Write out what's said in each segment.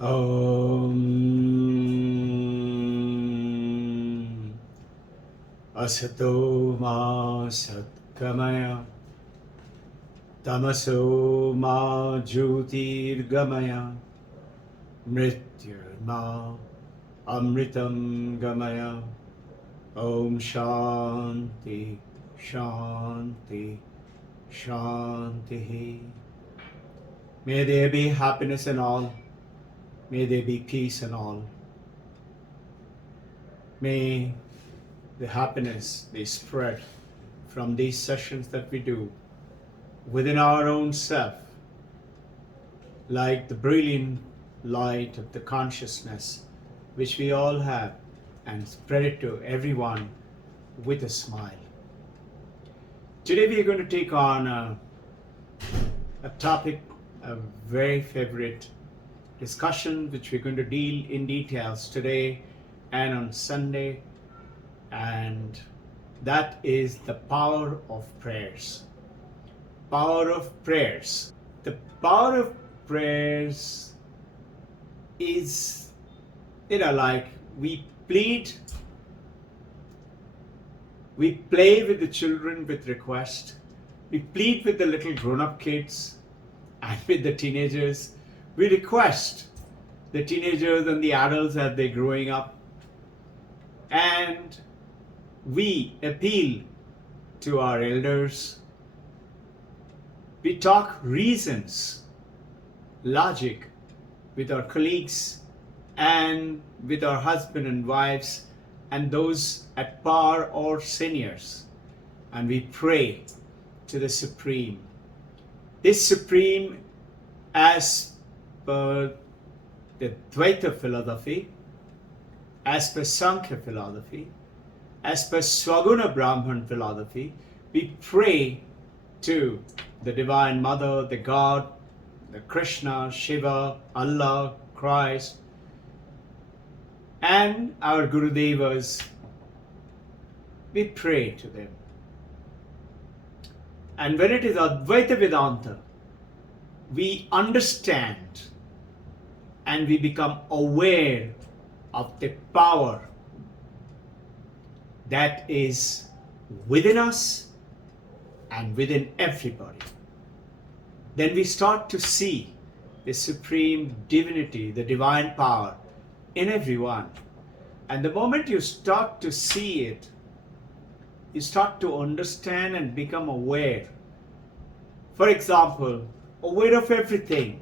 Om Asato Ma Satgamaya Tamaso Ma Jyotirgamaya Mrityurma Amritam Gamaya. Om Shanti Shanti Shanti. May there be happiness in all. May there be peace in all. May the happiness be spread from these sessions that we do within our own self, like the brilliant light of the consciousness which we all have, and spread it to everyone with a smile. Today we are going to take on a topic, a very favorite discussion, which we're going to deal in details today and on Sunday, and that is the power of prayers. Power of prayers. The power of prayers is, like we plead, we play with the children with request, we plead with the little grown-up kids and with the teenagers. We request the teenagers and the adults as they're growing up, and we appeal to our elders. We talk reasons, logic with our colleagues and with our husband and wives and those at par or seniors, and we pray to the Supreme. This Supreme, as per the Dvaita philosophy, as per Sankhya philosophy, as per Swaguna Brahman philosophy, we pray to the Divine Mother, the God, the Krishna, Shiva, Allah, Christ, and our Guru Devas. We pray to them. And when it is Advaita Vedanta, we understand and we become aware of the power that is within us and within everybody. Then we start to see the supreme divinity, the divine power in everyone. And the moment you start to see it, you start to understand and become aware. For example, aware of everything.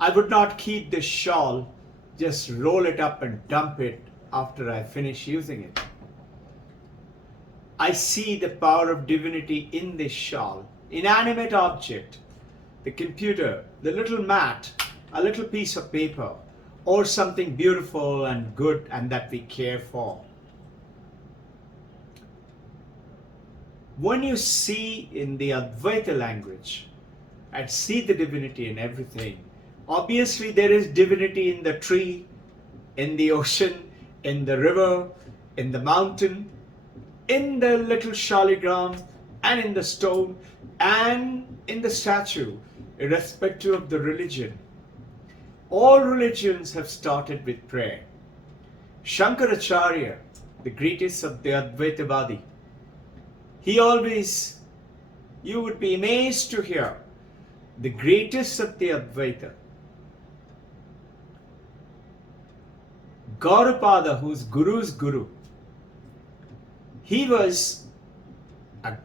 I would not keep this shawl, just roll it up and dump it after I finish using it. I see the power of divinity in this shawl, inanimate object, the computer, the little mat, a little piece of paper, or something beautiful and good and that we care for. When you see in the Advaita language and see the divinity in everything, obviously there is divinity in the tree, in the ocean, in the river, in the mountain, in the little shaligram, and in the stone, and in the statue, irrespective of the religion. All religions have started with prayer. Shankaracharya, the greatest of the Advaitavadi, he always, you would be amazed to hear, the greatest of the Advaita, Gaudapada, who's Guru's Guru, he was a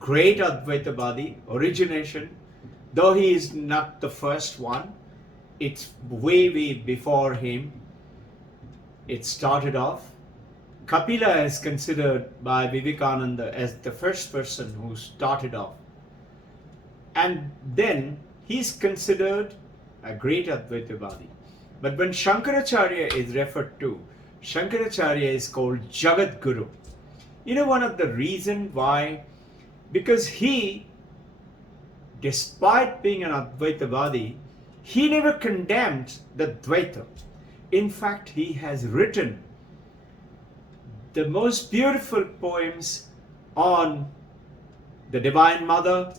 great Advaitavadi, origination, though he is not the first one. It's way before him. It started off. Kapila is considered by Vivekananda as the first person who started off. And then he's considered a great Advaitavadi. But when Shankaracharya is referred to, Shankaracharya is called Jagat Guru. You know one of the reasons why? Because he, despite being an Advaitavadi, he never condemned the Dvaita. In fact, he has written the most beautiful poems on the Divine Mother,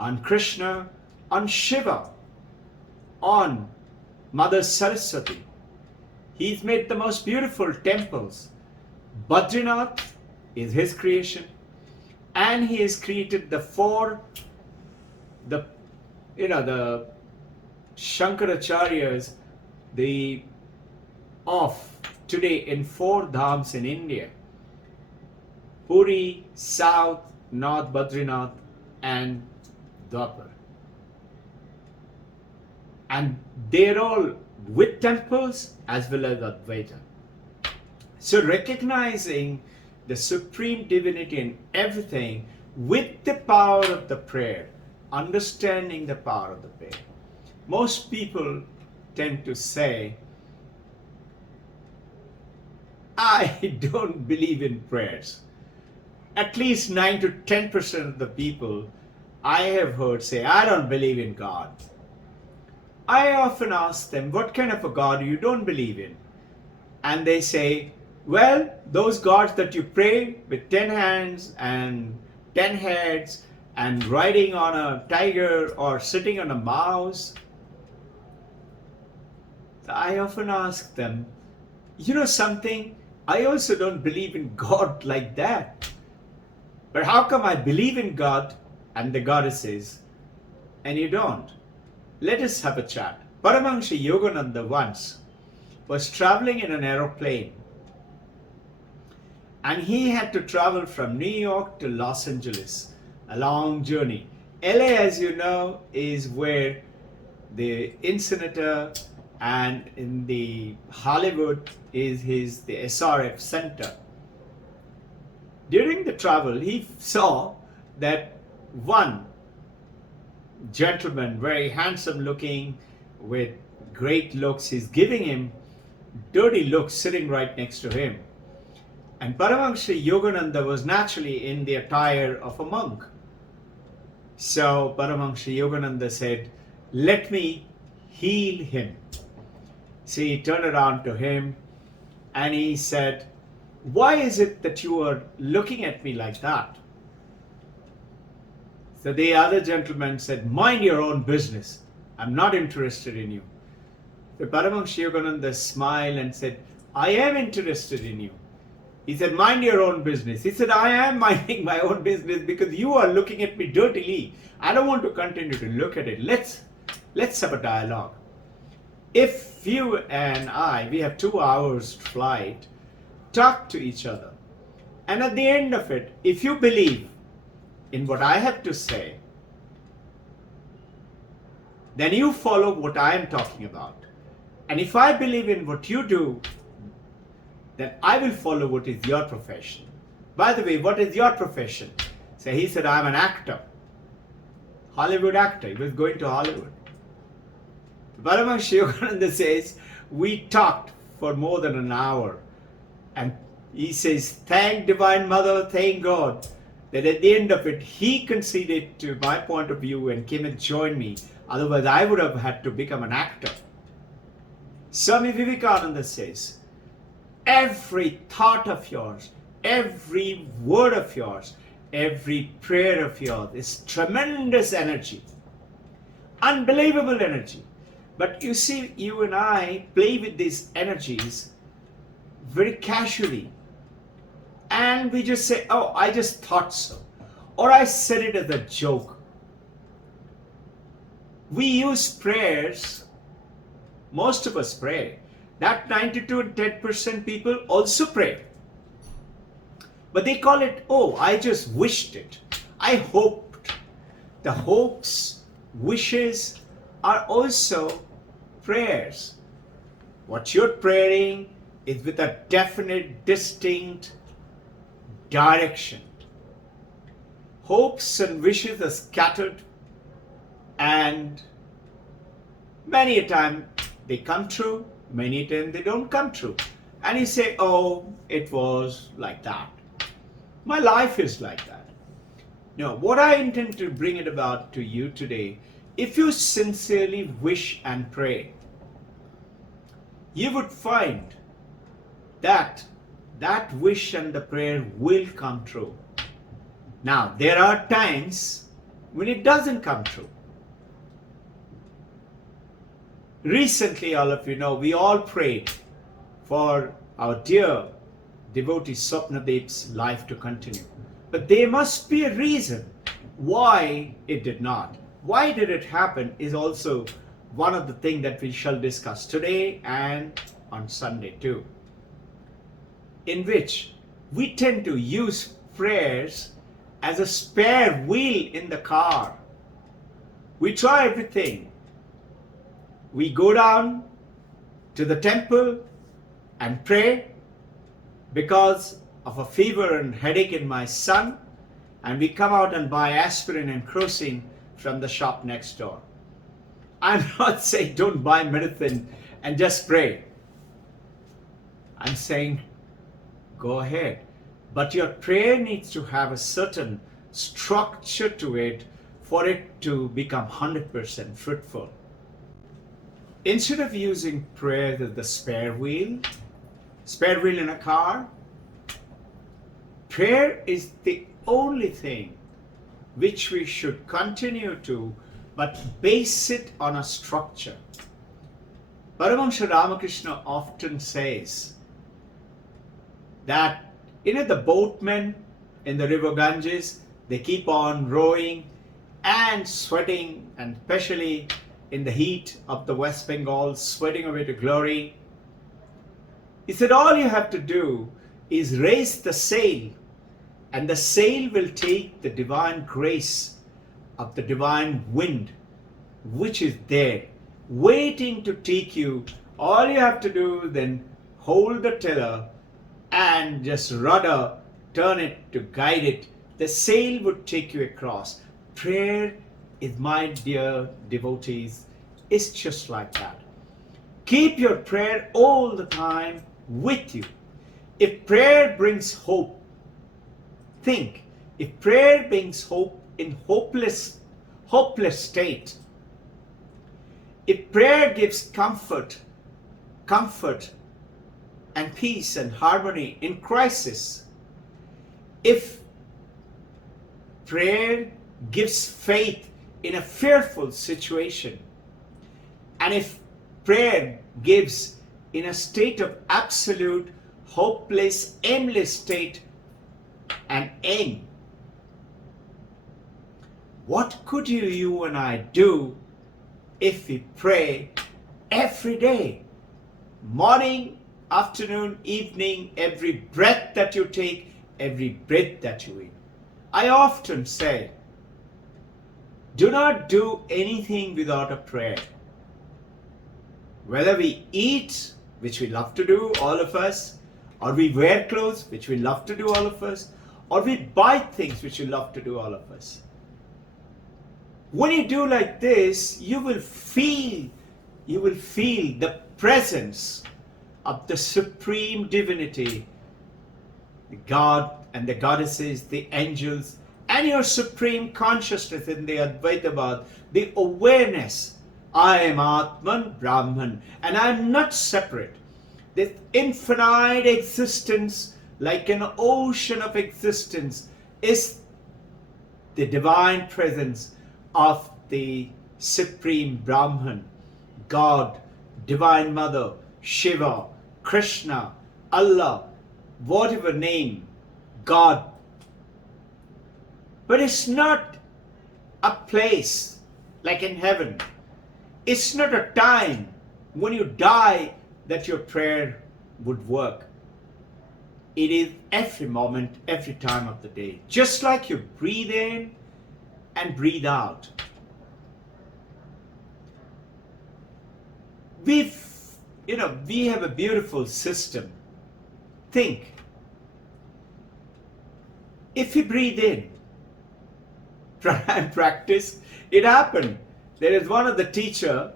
on Krishna, on Shiva, on Mother Saraswati. He's made the most beautiful temples. Badrinath is his creation. And he has created the Shankaracharyas, of today in 4 dhams in India. Puri, South, North Badrinath and Dwapar. And they're all with temples as well as Advaita. So recognizing the supreme divinity in everything with the power of the prayer, understanding the power of the prayer. Most people tend to say, I don't believe in prayers. At least 9 to 10% of the people I have heard say, I don't believe in God. I often ask them, what kind of a God you don't believe in? And they say, well, those gods that you pray with 10 hands and 10 heads and riding on a tiger or sitting on a mouse. I often ask them, you know something? I also don't believe in God like that. But how come I believe in God and the goddesses and you don't? Let us have a chat. Paramahansa Yogananda once was traveling in an aeroplane and he had to travel from New York to Los Angeles, a long journey. LA, as you know, is where the incinerator, and in the Hollywood is the SRF center. During the travel, he saw that one gentleman, very handsome looking, with great looks, is giving him dirty looks sitting right next to him. And Paramahansa Yogananda was naturally in the attire of a monk. So Paramahansa Yogananda said, let me heal him. So he turned around to him and he said, why is it that you are looking at me like that? So the other gentleman said, mind your own business. I'm not interested in you. So Paramahansa Yogananda smiled and said, I am interested in you. He said, mind your own business. He said, I am minding my own business because you are looking at me dirtily. I don't want to continue to look at it. Let's have a dialogue. If you and I, we have 2 hours flight, talk to each other. And at the end of it, if you believe in what I have to say, then you follow what I am talking about. And if I believe in what you do, then I will follow what is your profession. By the way, what is your profession? So he said, I'm an actor. Hollywood actor. He was going to Hollywood. Paramahansa Yogananda says, we talked for more than an hour. And he says, thank Divine Mother, thank God, that at the end of it, he conceded to my point of view and came and joined me. Otherwise, I would have had to become an actor. Swami Vivekananda says, every thought of yours, every word of yours, every prayer of yours is tremendous energy, unbelievable energy. But you see, you and I play with these energies very casually. And we just say, oh, I just thought so. Or I said it as a joke. We use prayers, most of us pray. That 92 and 10% people also pray. But they call it, oh, I just wished it. I hoped. The hopes, wishes are also prayers. What you're praying is with a definite, distinct direction. Hopes and wishes are scattered, and many a time they come true, many a time they don't come true. And you say, oh, it was like that. My life is like that. No, what I intend to bring it about to you today, if you sincerely wish and pray, you would find that that wish and the prayer will come true. Now, there are times when it doesn't come true. Recently, all of you know, we all prayed for our dear devotee Swapnadev's life to continue. But there must be a reason why it did not. Why did it happen is also one of the things that we shall discuss today and on Sunday too, in which we tend to use prayers as a spare wheel in the car. We try everything. We go down to the temple and pray because of a fever and headache in my son, and we come out and buy aspirin and crocin from the shop next door. I'm not saying don't buy medicine and just pray. I'm saying go ahead, but your prayer needs to have a certain structure to it for it to become 100% fruitful. Instead of using prayer as the spare wheel in a car, prayer is the only thing which we should continue to, but base it on a structure. Paramahamsa Ramakrishna often says that, the boatmen in the river Ganges, they keep on rowing and sweating, and especially in the heat of the West Bengal, sweating away to glory. He said, all you have to do is raise the sail, and the sail will take the divine grace of the divine wind, which is there, waiting to take you. All you have to do then hold the tiller and just rudder, turn it to guide it. The sail would take you across. Prayer is, my dear devotees, is just like that. Keep your prayer all the time with you. If prayer brings hope, think, if prayer brings hope in hopeless state, if prayer gives comfort and peace and harmony in crisis, if prayer gives faith in a fearful situation, and if prayer gives in a state of absolute, hopeless, aimless state and aim, what could you and I do if we pray every day, morning, afternoon, evening, every breath that you take, every breath that you eat? I often say, do not do anything without a prayer. Whether we eat, which we love to do, all of us, or we wear clothes, which we love to do, all of us, or we buy things, which we love to do, all of us. When you do like this, you will feel the presence of the supreme divinity, the God and the goddesses, the angels, and your supreme consciousness in the Advaitavad, the awareness, I am Atman Brahman, and I am not separate. This infinite existence, like an ocean of existence, is the divine presence of the supreme Brahman, God, Divine Mother, Shiva, Krishna, Allah, whatever name, God. But it's not a place like in heaven. It's not a time when you die that your prayer would work. It is every moment, every time of the day. Just like you breathe in and breathe out. We have a beautiful system. Think. If you breathe in, try and practice, it happened. There is one of the teacher,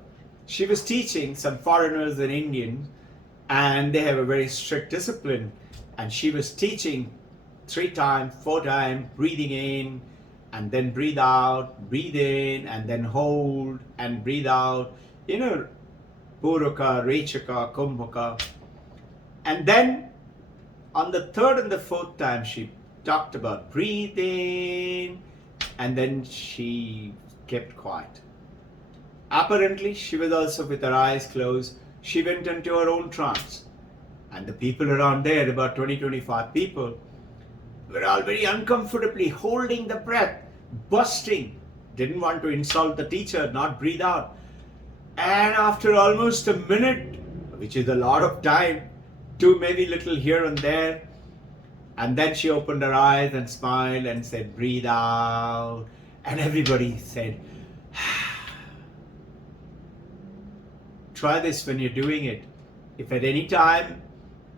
she was teaching some foreigners and Indians, and they have a very strict discipline. And she was teaching 3 times, 4 times, breathing in, and then breathe out, breathe in, and then hold, and breathe out. Puraka, Rechaka, Kumbhaka. And then on the 3rd and the 4th time, she talked about breathing, and then she kept quiet. Apparently, she was also with her eyes closed. She went into her own trance. And the people around there, about 20-25 people, were all very uncomfortably holding the breath, bursting. Didn't want to insult the teacher, not breathe out. And after almost a minute, which is a lot of time, two maybe little here and there, and then she opened her eyes and smiled and said, breathe out. And everybody said, try this when you're doing it. If at any time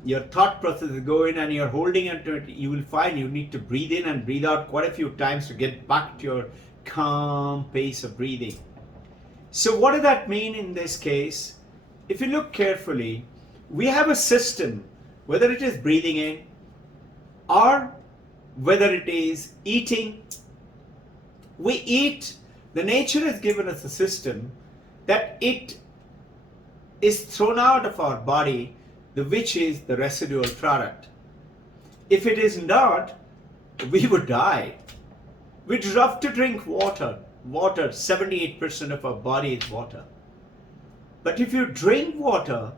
your thought process is going and you're holding onto it, you will find you need to breathe in and breathe out quite a few times to get back to your calm pace of breathing. So what does that mean in this case? If you look carefully, we have a system, whether it is breathing in or whether it is eating. We eat. The nature has given us a system that it is thrown out of our body, which is the residual product. If it is not, we would die. We'd love to drink water. Water, 78% of our body is water. But if you drink water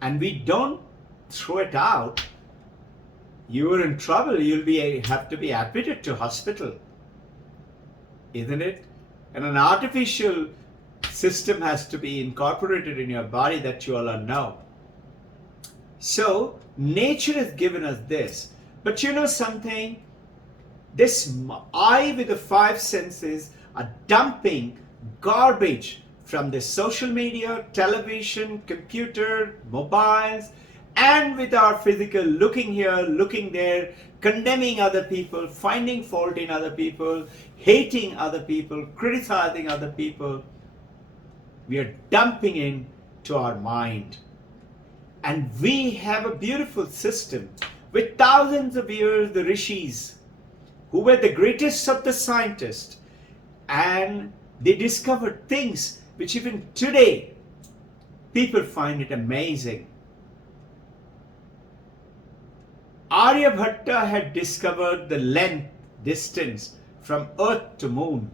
and we don't throw it out, you are in trouble. You'll have to be admitted to hospital, isn't it? And an artificial system has to be incorporated in your body that you all know. So nature has given us this. But you know something? This eye with the five senses are dumping garbage from the social media, television, computer, mobiles, and with our physical looking here, looking there, condemning other people, finding fault in other people, hating other people, criticizing other people. We are dumping into our mind. And we have a beautiful system with thousands of years, the rishis, who were the greatest of the scientists, and they discovered things which even today people find it amazing. Aryabhatta had discovered the length, distance from earth to moon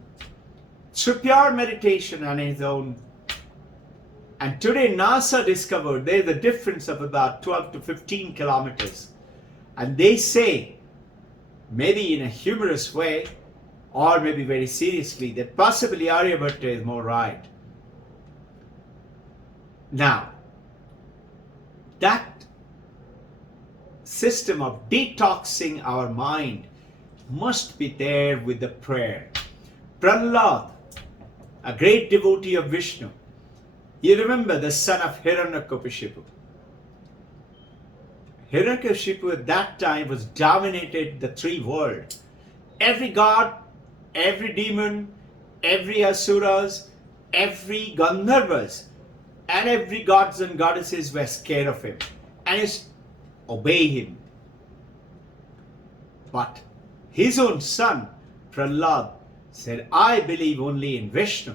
through pure meditation on his own. And today NASA discovered there is a difference of about 12 to 15 kilometers. And they say, maybe in a humorous way, or maybe very seriously, that possibly Aryabhatta is more right. Now, that system of detoxing our mind must be there with the prayer. Prahlad, a great devotee of Vishnu, you remember the son of Hiranyakashipu. Hiranyakashipu at that time was dominated the three worlds. Every god, every demon, every asuras, every Gandharvas, and every gods and goddesses were scared of him and used to obey him. But his own son, Prahlad, said, I believe only in Vishnu.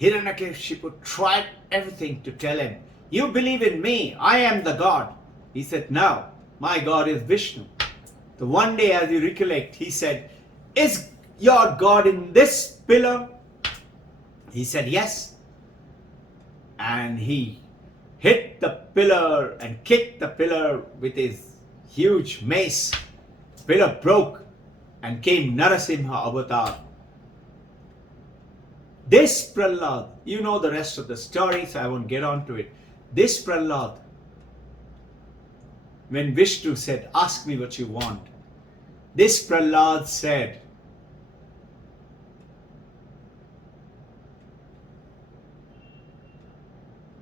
Hiranyakashipu tried everything to tell him, you believe in me, I am the God. He said, no, my God is Vishnu. So one day, as you recollect, he said, is your God in this pillar? He said, yes. And he hit the pillar and kicked the pillar with his huge mace. Pillar broke and came Narasimha avatar. This Prahlad, you know the rest of the story, so I won't get on to it. This Prahlad, when Vishnu said, ask me what you want, this Prahlad said,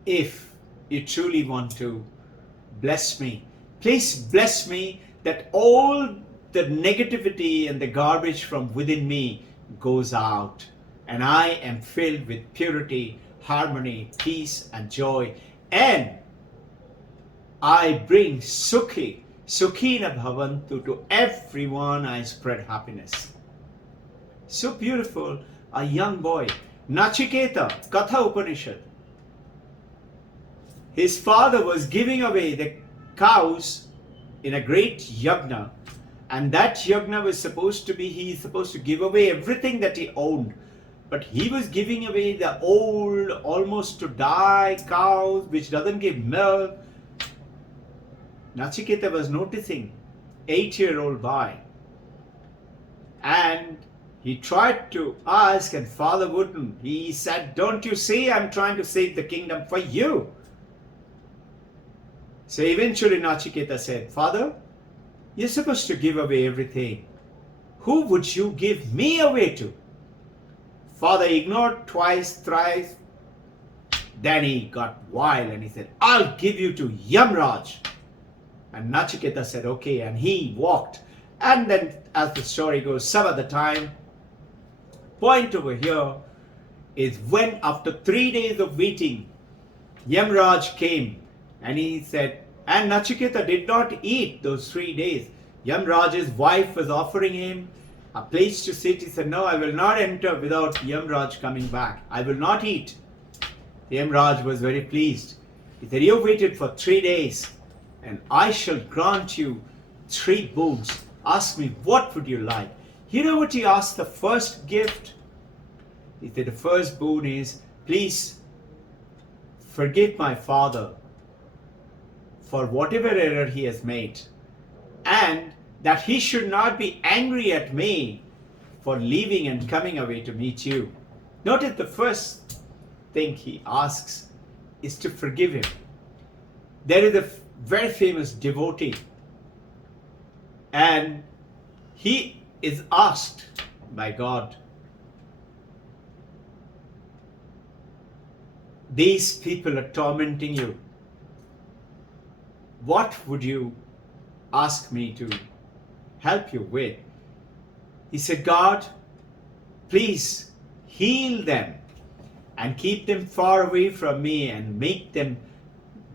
if you truly want to bless me, please bless me that all the negativity and the garbage from within me goes out and I am filled with purity, harmony, peace and joy, and I bring Sukhina Bhavantu to everyone. I spread happiness. So beautiful, a young boy, Nachiketa, Katha Upanishad. His father was giving away the cows in a great yagna, and that yagna was supposed to be, he is supposed to give away everything that he owned. But he was giving away the old, almost to die cows, which doesn't give milk. Nachiketa was noticing, 8-year-old boy. And he tried to ask and father wouldn't. He said, don't you see I'm trying to save the kingdom for you? So eventually Nachiketa said, Father, you're supposed to give away everything. Who would you give me away to? Father ignored twice, thrice. Then he got wild and he said, I'll give you to Yamraj. And Nachiketa said, okay. And he walked. And then as the story goes, some other time, point over here is when after 3 days of waiting, Yamraj came and he said, and Nachiketa did not eat those 3 days. Yamraj's wife was offering him a place to sit. He said, no, I will not enter without Yamraj coming back. I will not eat. Yamraj was very pleased. He said, you waited for 3 days and I shall grant you 3 boons. Ask me, what would you like? You know what he asked the first gift? He said, the first boon is, please forgive my father for whatever error he has made, and that he should not be angry at me for leaving and coming away to meet you. Notice the first thing he asks is to forgive him. There is a very famous devotee, and he is asked by God, these people are tormenting you. What would you ask me to help you with? He said, God, please heal them and keep them far away from me and make them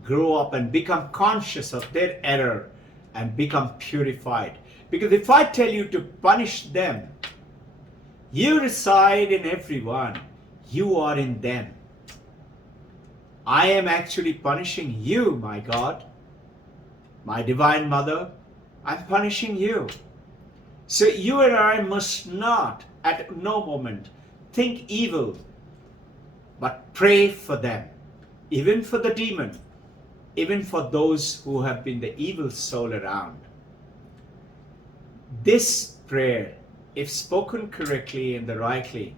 grow up and become conscious of their error and become purified. Because if I tell you to punish them, you reside in everyone. You are in them. I am actually punishing you, my God. My Divine Mother, I'm punishing you. So you and I must not at no moment think evil, but pray for them, even for the demon, even for those who have been the evil soul around. This prayer, if spoken correctly and the rightly,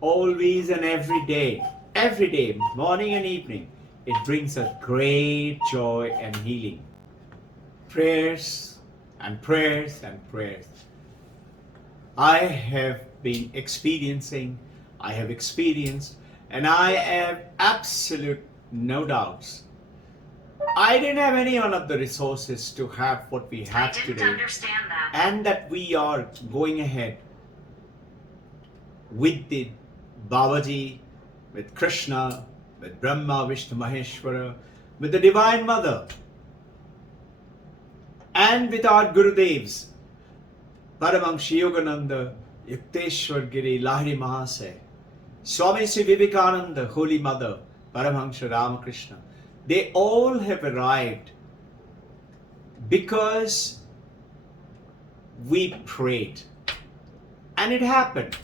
always and every day, morning and evening, it brings us great joy and healing. Prayers and prayers and prayers. I have been experiencing, I have experienced, and I have absolute no doubts. I didn't have any one of the resources to have what we have today. I didn't understand that. And that we are going ahead with the Babaji, with Krishna, with Brahma, Vishnu, Maheshwara, with the Divine Mother, and with our Gurudevs, Paramahansa Yogananda, Yukteswar Giri, Lahiri Mahasaya, Swami Sri Vivekananda, Holy Mother, Paramahansa Ramakrishna. They all have arrived because we prayed. And it happened.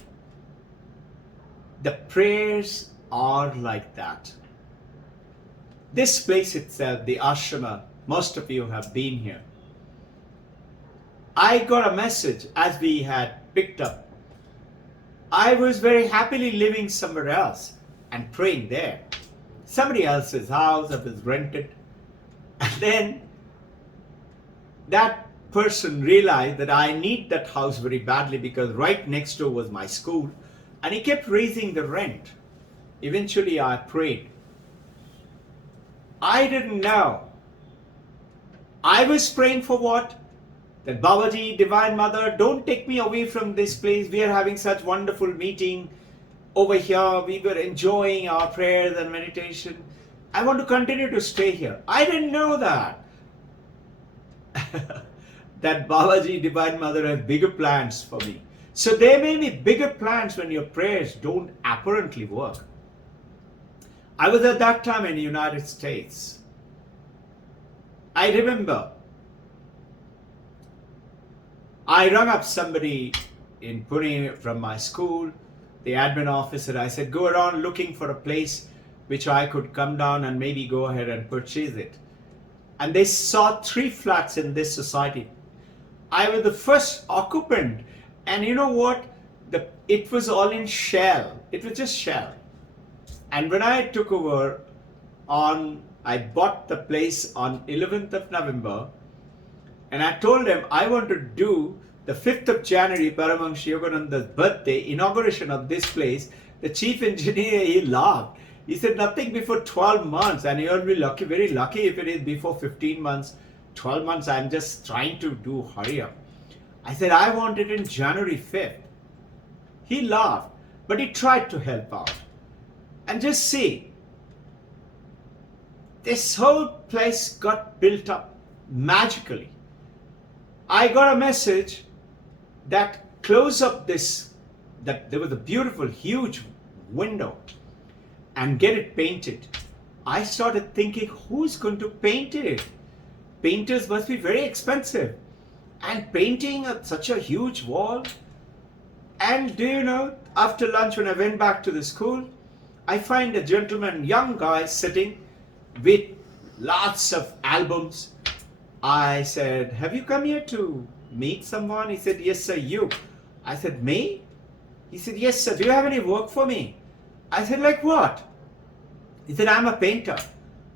The prayers are like that. This place itself, the ashrama, most of you have been here. I got a message as we had picked up. I was very happily living somewhere else and praying there. Somebody else's house that was rented. And then that person realized that I need that house very badly because right next door was my school. And he kept raising the rent. Eventually I prayed. I didn't know. I was praying for what? That Babaji, Divine Mother, don't take me away from this place. We are having such wonderful meeting over here. We were enjoying our prayers and meditation. I want to continue to stay here. I didn't know that. That Babaji, Divine Mother has bigger plans for me. So there may be bigger plans when your prayers don't apparently work. I was at that time in the United States. I remember I rang up somebody in Pune from my school the admin officer. I said, go around looking for a place which I could come down and maybe go ahead and purchase it. And they saw 3 flats in this society. I was the first occupant. And you know what? It was all in shell. It was just shell. And when I took over I bought the place on 11th of November. And I told them I want to do the 5th of January, Paramahansa Yogananda's birthday, inauguration of this place. The chief engineer, he laughed. He said, nothing before 12 months. And you'll be lucky, very lucky if it is before 15 months. 12 months, I'm just trying to hurry up. I said, I want it in January 5th. He laughed, but he tried to help out. And just see, this whole place got built up magically. I got a message that close up that there was a beautiful, huge window and get it painted. I started thinking, who's going to paint it? Painters must be very expensive. And painting such a huge wall. And do you know, after lunch when I went back to the school, I find a gentleman, young guy, sitting with lots of albums. I said, have you come here to meet someone? He said, yes, sir, you. I said, me? He said, yes, sir. Do you have any work for me? I said, like what? He said, I'm a painter.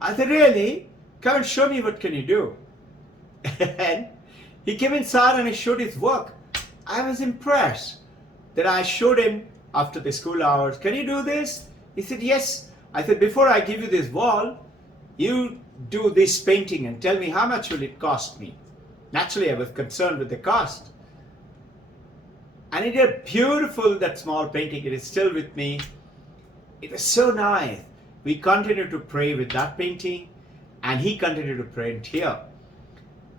I said, really? Come and show me what can you do. And he came inside and he showed his work. I was impressed that I showed him after the school hours, can you do this? He said, yes. I said, before I give you this wall, you do this painting and tell me how much will it cost me. Naturally, I was concerned with the cost. And he did beautiful, that small painting. It is still with me. It was so nice. We continued to pray with that painting and he continued to paint here.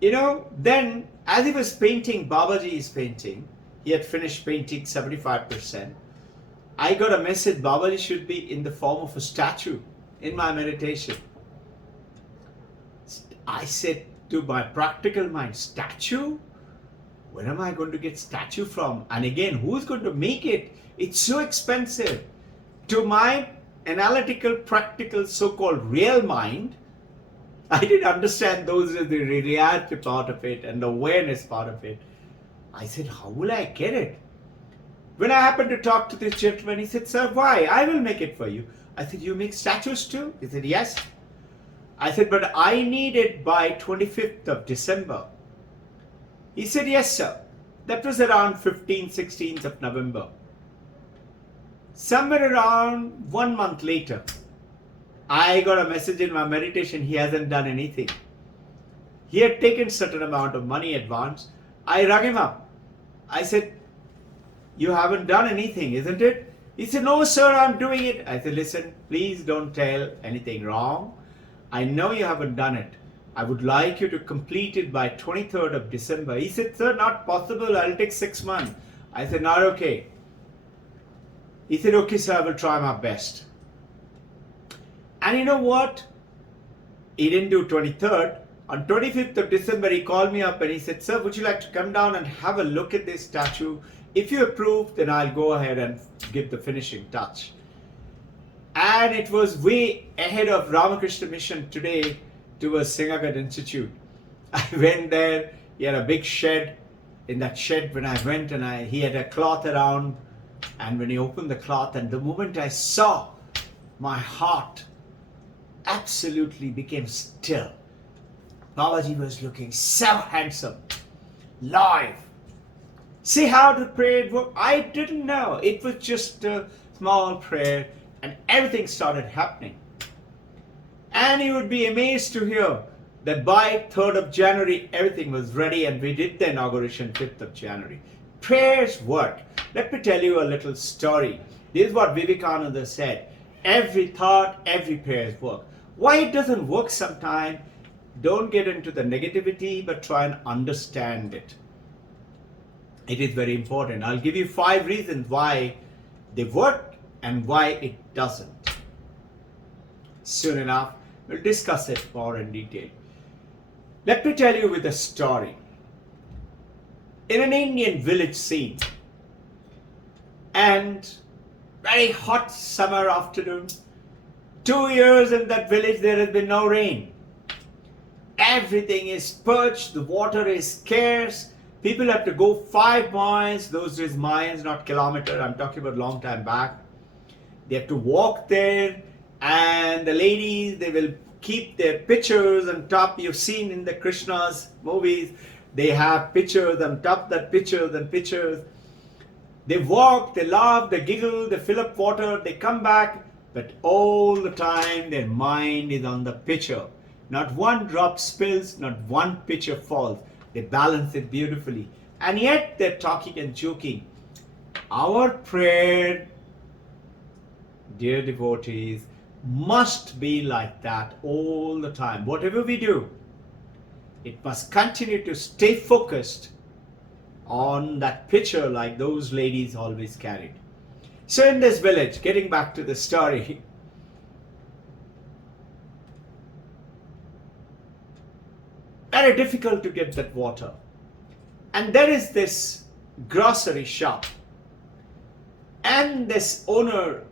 You know, then as he was painting Babaji's painting, he had finished painting 75%. I got a message, Babaji should be in the form of a statue in my meditation. I said to my practical mind, statue? Where am I going to get statue from? And again, who's going to make it? It's so expensive. To my analytical, practical, so-called real mind, I didn't understand those are the reality part of it and the awareness part of it. I said, how will I get it? When I happened to talk to this gentleman, he said, sir, why? I will make it for you. I said, you make statues too? He said, yes. I said, but I need it by 25th of December. He said, yes, sir. That was around 15th, 16th of November. Somewhere around 1 month later, I got a message in my meditation, he hasn't done anything. He had taken certain amount of money advance. I rang him up. I said, you haven't done anything, isn't it? He said, no, sir, I'm doing it. I said, listen, please don't tell anything wrong. I know you haven't done it. I would like you to complete it by 23rd of December. He said, sir, not possible. I'll take 6 months. I said, not okay. He said, okay, sir, I will try my best. And you know what? He didn't do 23rd. On 25th of December, he called me up and he said, sir, would you like to come down and have a look at this statue? If you approve, then I'll go ahead and give the finishing touch. And it was way ahead of Ramakrishna Mission today towards Singhagat Institute. I went there, he had a big shed. In that shed, when I went and he had a cloth around, and when he opened the cloth, and the moment I saw, my heart absolutely became still. Babaji was looking so handsome, live. See how the prayer worked? I didn't know. It was just a small prayer and everything started happening. And you would be amazed to hear that by 3rd of January, everything was ready and we did the inauguration 5th of January. Prayers work. Let me tell you a little story. This is what Vivekananda said. Every thought, every prayer work. Why it doesn't work sometimes? Don't get into the negativity, but try and understand it. It is very important. I'll give you 5 reasons why they work and why it doesn't. Soon enough, we'll discuss it more in detail. Let me tell you with a story. In an Indian village scene, and very hot summer afternoon. 2 years in that village there has been no rain. Everything is parched, the water is scarce. People have to go 5 miles, those days miles, not kilometer, I'm talking about long time back. They have to walk there, and the ladies, they will keep their pictures on top. You've seen in the Krishna's movies, they have pictures on top, that pictures and pictures. They walk, they laugh, they giggle, they fill up water, they come back, but all the time their mind is on the pitcher. Not one drop spills, not one pitcher falls. They balance it beautifully. And yet they're talking and joking. Our prayer, dear devotees, must be like that all the time. Whatever we do, it must continue to stay focused on that pitcher like those ladies always carried. So in this village, getting back to the story, very difficult to get that water. And there is this grocery shop. And this owner,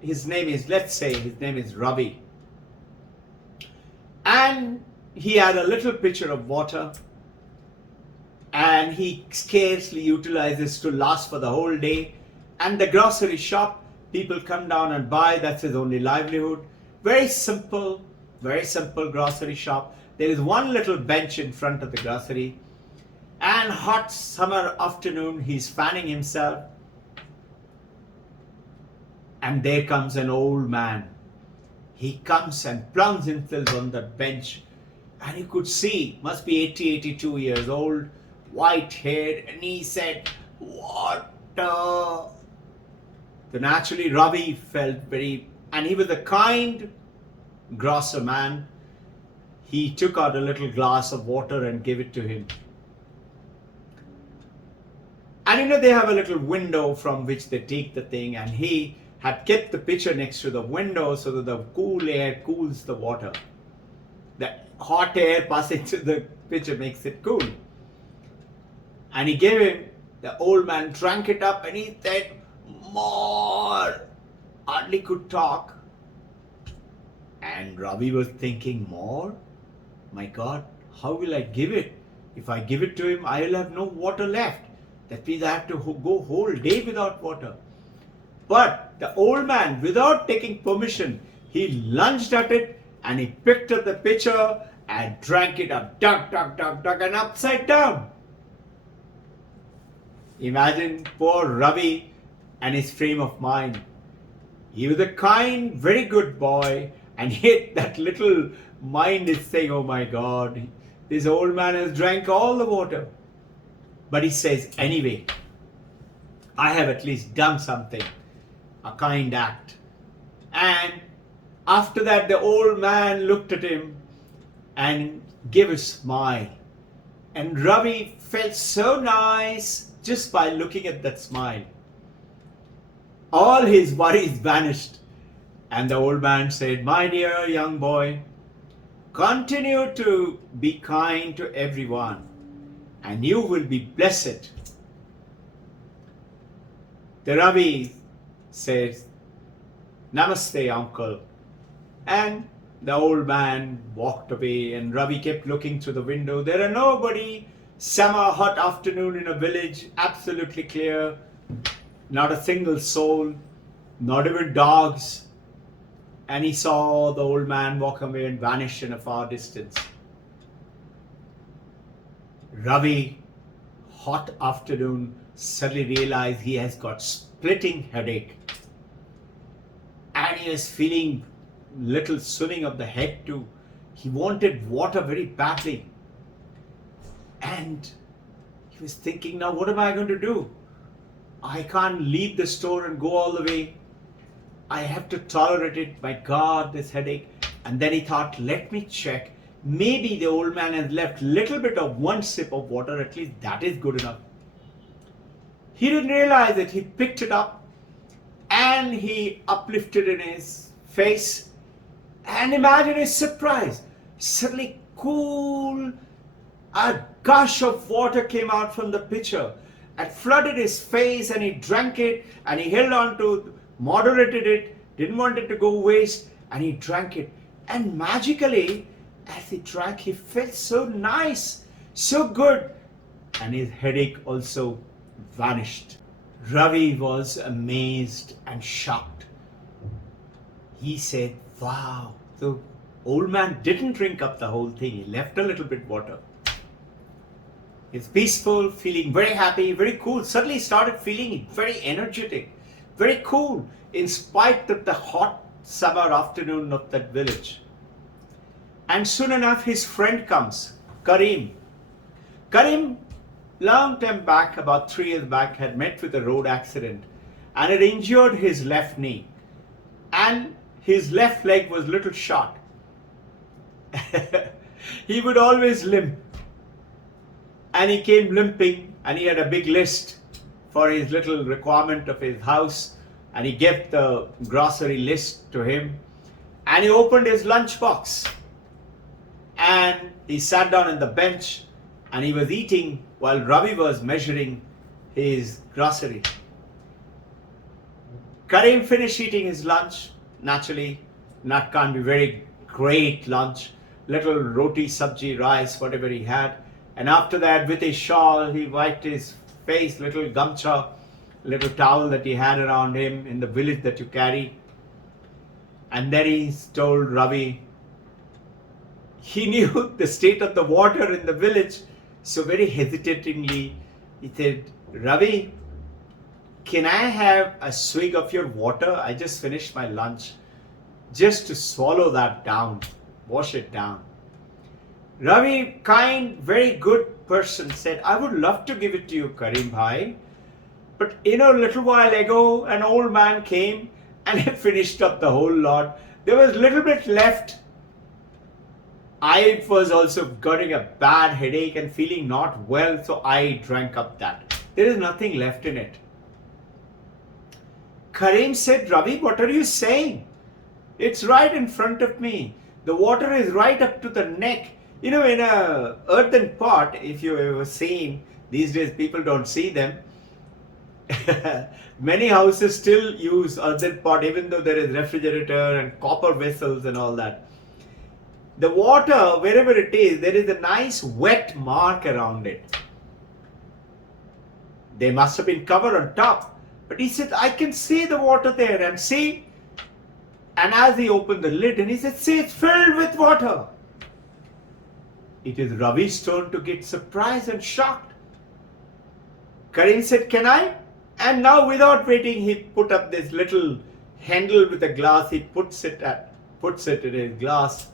his name is, let's say his name is Ravi. And he had a little pitcher of water. And he scarcely utilizes to last for the whole day. And the grocery shop, people come down and buy, that's his only livelihood. Very simple grocery shop. There is one little bench in front of the grocery. And hot summer afternoon, he's fanning himself. And there comes an old man. He comes and plunks himself on the bench. And you could see, must be 80, 82 years old, white haired. And he said, water. So naturally, Ravi felt very, and he was a kind grocer man. He took out a little glass of water and gave it to him. And they have a little window from which they take the thing, and he had kept the pitcher next to the window so that the cool air cools the water. The hot air passing through the pitcher makes it cool. And he gave him, the old man drank it up and he said, more. Hardly could talk. And Ravi was thinking, more? My God, how will I give it? If I give it to him, I will have no water left. That means I have to go whole day without water. But the old man, without taking permission, he lunged at it and he picked up the pitcher and drank it up, dug, and upside down. Imagine poor Ravi and his frame of mind. He was a kind, very good boy, and yet that little mind is saying, oh my God, this old man has drank all the water. But he says, anyway, I have at least done something, a kind act. And after that, the old man looked at him and gave a smile. And Ravi felt so nice just by looking at that smile. All his worries vanished. And the old man said, my dear young boy, continue to be kind to everyone, and you will be blessed. The Ravi says, Namaste, uncle. And the old man walked away, and Ravi kept looking through the window. There are nobody. Summer, hot afternoon in a village, absolutely clear. Not a single soul, not even dogs. And he saw the old man walk away and vanish in a far distance. Ravi, hot afternoon, suddenly realized he has got splitting headache. And he was feeling little swimming of the head too. He wanted water very badly. And he was thinking, now what am I going to do? I can't leave the store and go all the way. I have to tolerate it. My God, this headache. And then he thought, let me check. Maybe the old man has left little bit of one sip of water. At least that is good enough. He didn't realize it. He picked it up and he uplifted in his face. And imagine his surprise. Suddenly cool, a gush of water came out from the pitcher and flooded his face, and he drank it and he held on to moderated it, didn't want it to go waste, and he drank it. And magically, as he drank, he felt so nice, so good, and his headache also vanished. Ravi was amazed and shocked. He said, wow, the old man didn't drink up the whole thing. He left a little bit water. He's peaceful, feeling very happy, very cool. Suddenly he started feeling very energetic, very cool, in spite of the hot summer afternoon of that village. And soon enough, his friend comes, Karim. Karim, long time back, about 3 years back, had met with a road accident and had injured his left knee. And his left leg was a little short. He would always limp. And he came limping, and he had a big list for his little requirement of his house. And he gave the grocery list to him. And he opened his lunchbox. And he sat down on the bench, and he was eating while Ravi was measuring his grocery. Karim finished eating his lunch. Naturally, not can't be very great lunch. Little roti, sabji, rice, whatever he had. And after that, with his shawl, he wiped his face, little gamcha, little towel that he had around him in the village that you carry. And then he told Ravi, he knew the state of the water in the village. So very hesitatingly, he said, Ravi, can I have a swig of your water? I just finished my lunch. Just to swallow that down, wash it down. Ravi, kind, very good person, said, I would love to give it to you, Karim bhai. But a little while ago, an old man came and he finished up the whole lot. There was a little bit left. I was also getting a bad headache and feeling not well, so I drank up that. There is nothing left in it. Karim said, Ravi, what are you saying? It's right in front of me. The water is right up to the neck. In a earthen pot, if you ever seen, these days people don't see them. Many houses still use earthen pot, even though there is refrigerator and copper vessels and all that. The water, wherever it is, there is a nice wet mark around it. They must have been covered on top. But he said, I can see the water there and see. And as he opened the lid, and he said, see, it's filled with water. It is Ravi's turn to get surprised and shocked. Karim said, can I? And now without waiting, he put up this little handle with a glass. He puts it in his glass.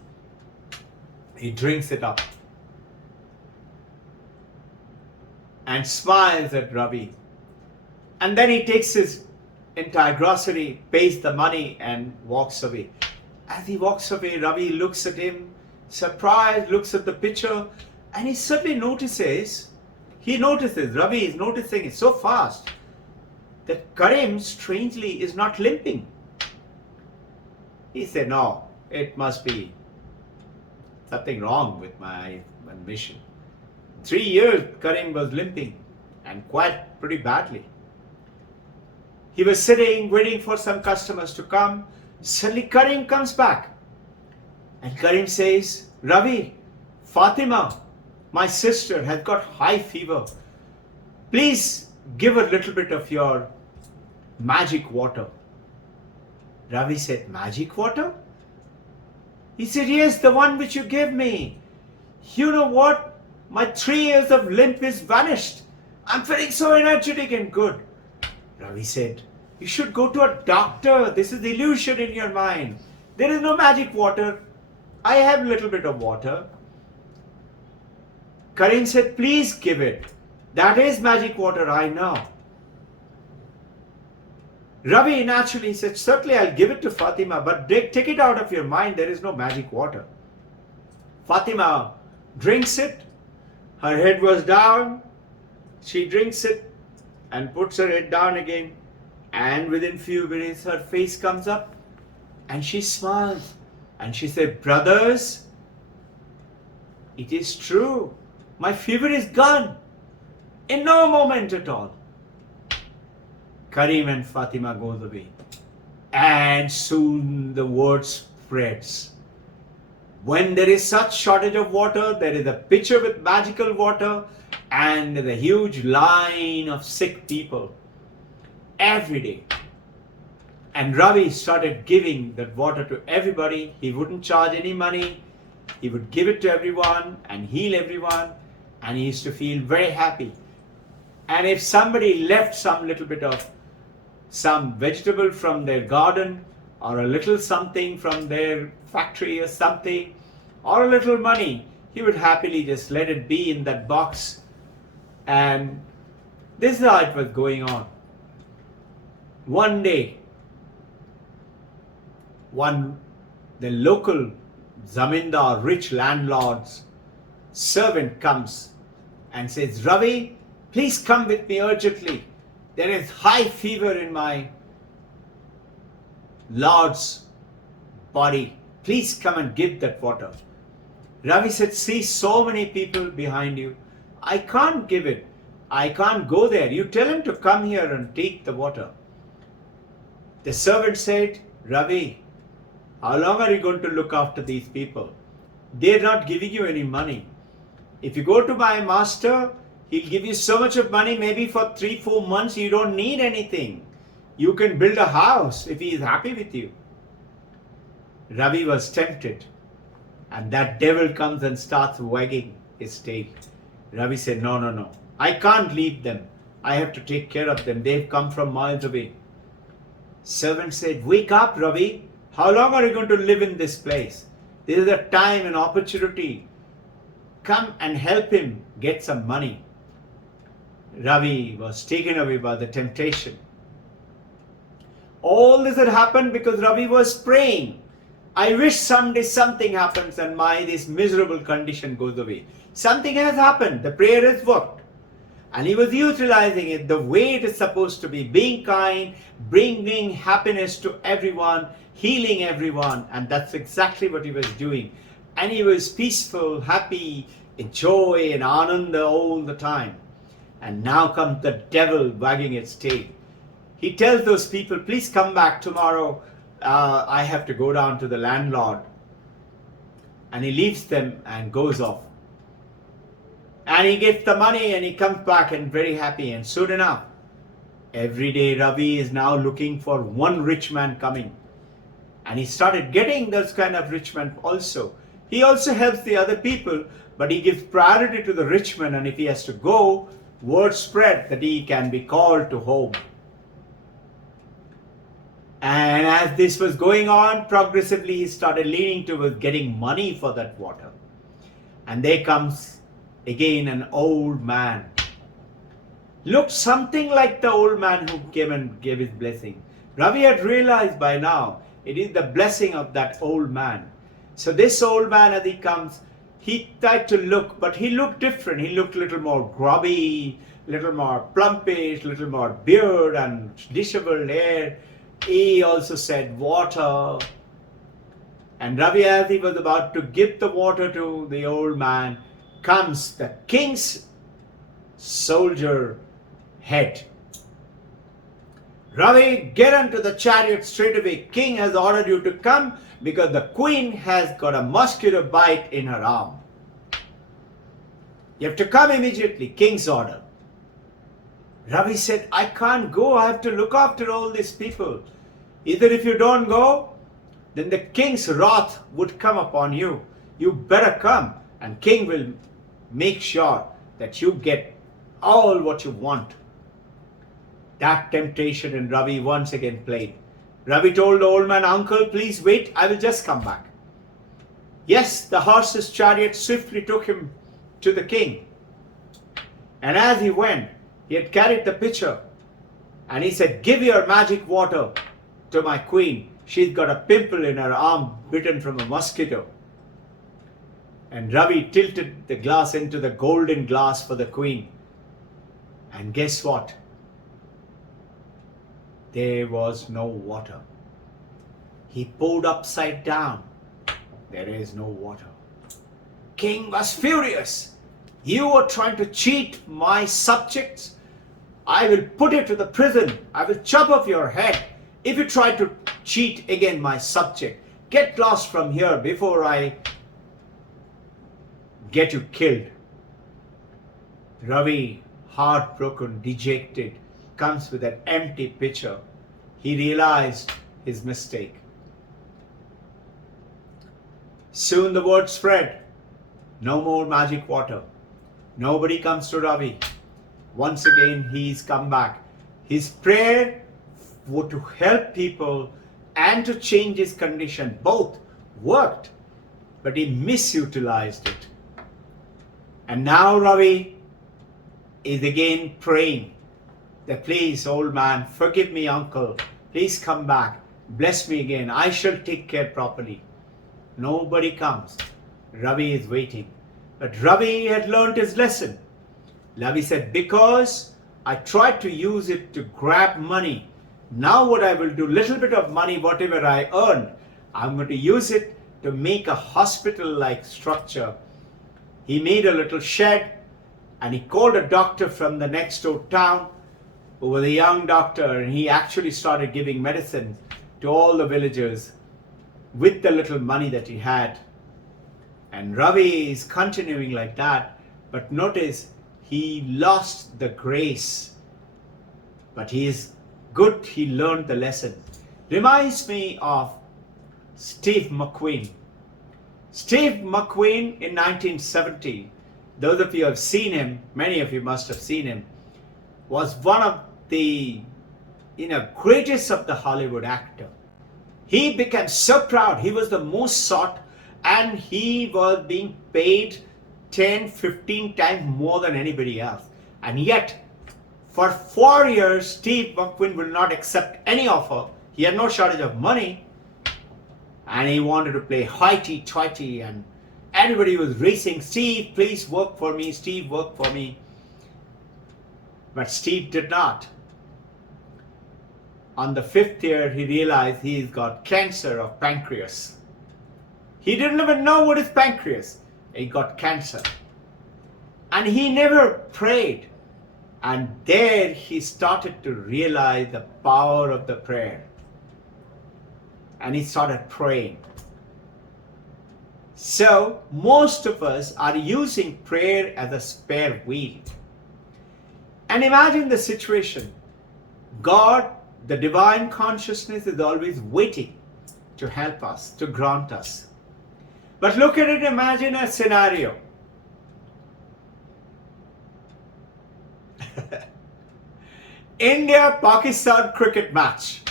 He drinks it up. And smiles at Ravi. And then he takes his entire grocery, pays the money, and walks away. As he walks away, Ravi looks at him, surprised, looks at the picture, and he suddenly notices, Ravi is noticing it so fast, that Karim, strangely, is not limping. He said, no, it must be something wrong with my mission. 3 years, Karim was limping, and quite pretty badly. He was sitting, waiting for some customers to come. Suddenly Karim comes back. And Karim says, Ravi, Fatima, my sister, has got high fever. Please give her a little bit of your magic water. Ravi said, magic water? He said, yes, the one which you gave me. You know what? My 3 years of limp is vanished. I'm feeling so energetic and good. Ravi said, you should go to a doctor. This is illusion in your mind. There is no magic water. I have a little bit of water. Karim said, please give it. That is magic water, I know. Ravi naturally said, certainly I'll give it to Fatima, but take it out of your mind. There is no magic water. Fatima drinks it. Her head was down. She drinks it and puts her head down again. And within few minutes, her face comes up and she smiles. And she said, brothers, it is true. My fever is gone. In no moment at all. Karim and Fatima goes away. And soon the word spreads. When there is such shortage of water, there is a pitcher with magical water and the huge line of sick people every day. And Ravi started giving that water to everybody. He wouldn't charge any money. He would give it to everyone and heal everyone. And he used to feel very happy. And if somebody left some little bit of some vegetable from their garden, or a little something from their factory or something, or a little money, he would happily just let it be in that box. And this is how it was going on. One day, the local zamindar, rich landlord's servant comes and says, Ravi, please come with me urgently. There is high fever in my lord's body. Please come and give that water. Ravi said, see so many people behind you. I can't give it. I can't go there. You tell him to come here and take the water. The servant said, Ravi, how long are you going to look after these people? They're not giving you any money. If you go to my master, he'll give you so much of money, maybe for 3-4 months, you don't need anything. You can build a house if he is happy with you. Ravi was tempted. And that devil comes and starts wagging his tail. Ravi said, no. I can't leave them. I have to take care of them. They've come from miles away. Servant said, wake up, Ravi. How long are you going to live in this place? This is a time and opportunity. Come and help him get some money. Ravi was taken away by the temptation. All this had happened because Ravi was praying. I wish someday something happens and this miserable condition goes away. Something has happened. The prayer has worked. And he was utilizing it the way it is supposed to be. Being kind, bringing happiness to everyone, healing everyone. And that's exactly what he was doing. And he was peaceful, happy, in joy and ananda all the time. And now comes the devil wagging its tail. He tells those people, please come back tomorrow. I have to go down to the landlord. And he leaves them and goes off. And he gets the money and he comes back and very happy. And soon enough, every day Ravi is now looking for one rich man coming. And he started getting those kind of rich men also. He also helps the other people, but he gives priority to the rich man. And if he has to go, word spread that he can be called to home. And as this was going on, progressively he started leaning towards getting money for that water. And there comes again an old man. Looked something like the old man who came and gave his blessing. Ravi had realized by now, it is the blessing of that old man. So this old man, as he comes, he tried to look, but he looked different. He looked a little more grubby, little more plumpish, little more beard and disheveled hair. He also said water. And Ravi, as he was about to give the water to the old man, comes the king's soldier head. Ravi, get into the chariot straight away. King has ordered you to come because the queen has got a mosquito bite in her arm. You have to come immediately. King's order. Ravi said, I can't go. I have to look after all these people. Either if you don't go, then the king's wrath would come upon you. You better come, and king will make sure that you get all what you want. That temptation in Ravi once again played. Ravi told the old man, uncle, please wait, I will just come back. Yes, the horse's chariot swiftly took him to the king. And as he went, he had carried the pitcher. And he said, give your magic water to my queen. She's got a pimple in her arm bitten from a mosquito. And Ravi tilted the glass into the golden glass for the queen. And guess what? There was no water. He poured upside down. There is no water. King was furious. You are trying to cheat my subjects. I will put you to the prison. I will chop off your head if you try to cheat again my subject. Get lost from here before I get you killed. Ravi, heartbroken, dejected, comes with an empty pitcher. He realized his mistake. Soon the word spread. No more magic water. Nobody comes to Ravi. Once again, he's come back. His prayer was to help people and to change his condition. Both worked, but he misutilized it. And now Ravi is again praying that, please, old man, forgive me, uncle. Please come back. Bless me again. I shall take care properly. Nobody comes. Ravi is waiting. But Ravi had learned his lesson. Ravi said, because I tried to use it to grab money, now what I will do, little bit of money, whatever I earned, I'm going to use it to make a hospital-like structure. He made a little shed and he called a doctor from the next door town who was a young doctor, and he actually started giving medicine to all the villagers with the little money that he had. And Ravi is continuing like that, but notice he lost the grace. But he is good, he learned the lesson. Reminds me of Steve McQueen. Steve McQueen in 1970, those of you who have seen him, many of you must have seen him, was one of the greatest of the Hollywood actor. He became so proud. He was the most sought, and he was being paid 10, 15 times more than anybody else. And yet, for 4 years, Steve McQueen will not accept any offer. He had no shortage of money, and he wanted to play hoity-toity, and everybody was racing, Steve, please work for me, Steve, work for me. But Steve did not. On the 5th year, he realized he's got cancer of pancreas. He didn't even know what is pancreas. He got cancer. And he never prayed. And there he started to realize the power of the prayer. And he started praying. So, most of us are using prayer as a spare wheel. And imagine the situation. God, the divine consciousness, is always waiting to help us, to grant us. But look at it, imagine a scenario. India-Pakistan cricket match.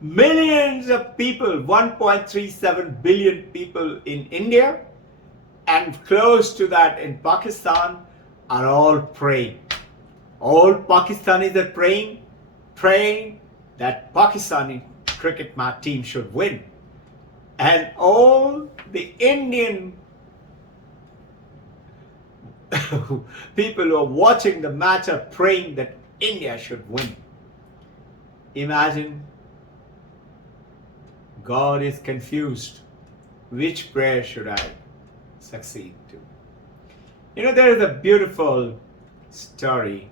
Millions of people, 1.37 billion people in India, and close to that in Pakistan, are all praying. All Pakistanis are praying that Pakistani cricket match team should win. And all the Indian people who are watching the match are praying that India should win. Imagine, God is confused. Which prayer should I succeed to? There is a beautiful story.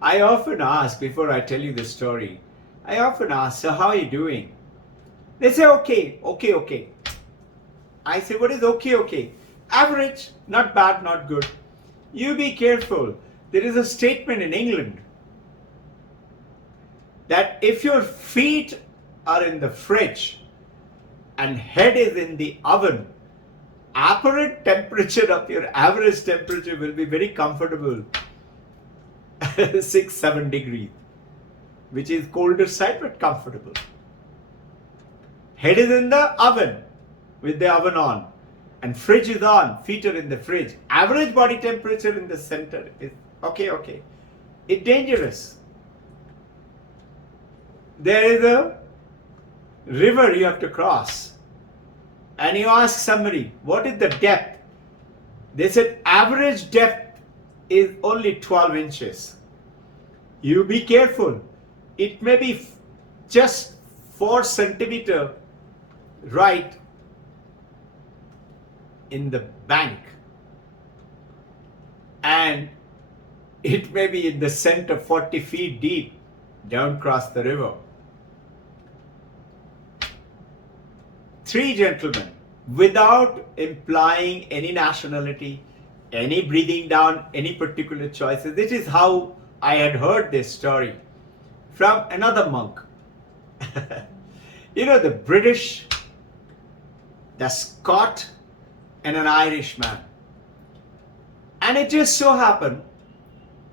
I often ask, before I tell you the story, I often ask, so how are you doing? They say, okay. I say, what is okay? Average, not bad, not good. You be careful. There is a statement in England that if your feet are in the fridge and head is in the oven, apparent temperature of your average temperature will be very comfortable. 6-7 degrees, which is colder side but comfortable. Head is in the oven with the oven on, and fridge is on, feet are in the fridge. Average body temperature in the center is okay. It's dangerous. There is a river you have to cross, and you ask somebody, what is the depth? They said average depth is only 12 inches. You be careful. It may be just 4 centimeters right in the bank. And It may be in the center 40 feet deep. Don't cross the river. 3 gentlemen, without implying any nationality, any breathing down, any particular choices. This is how I had heard this story from another monk. The British, the Scot, and an Irishman. And it just so happened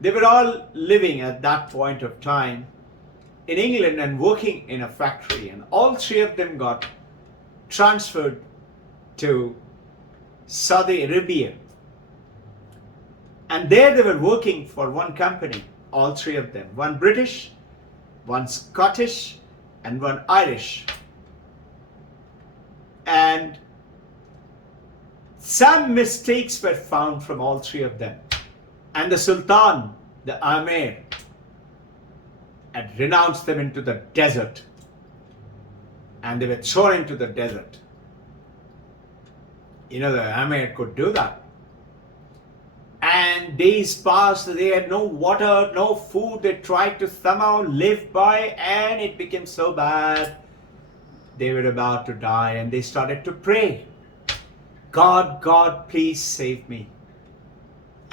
they were all living at that point of time in England and working in a factory, and all 3 of them got transferred to Saudi Arabia. And there they were working for one company, all 3 of them. One British, one Scottish, and one Irish. And some mistakes were found from all 3 of them. And the Sultan, the Amir, had renounced them into the desert. And they were thrown into the desert. The Amir could do that. And days passed, they had no water, no food. They tried to somehow live by, and it became so bad. They were about to die, and they started to pray. God, God, please save me.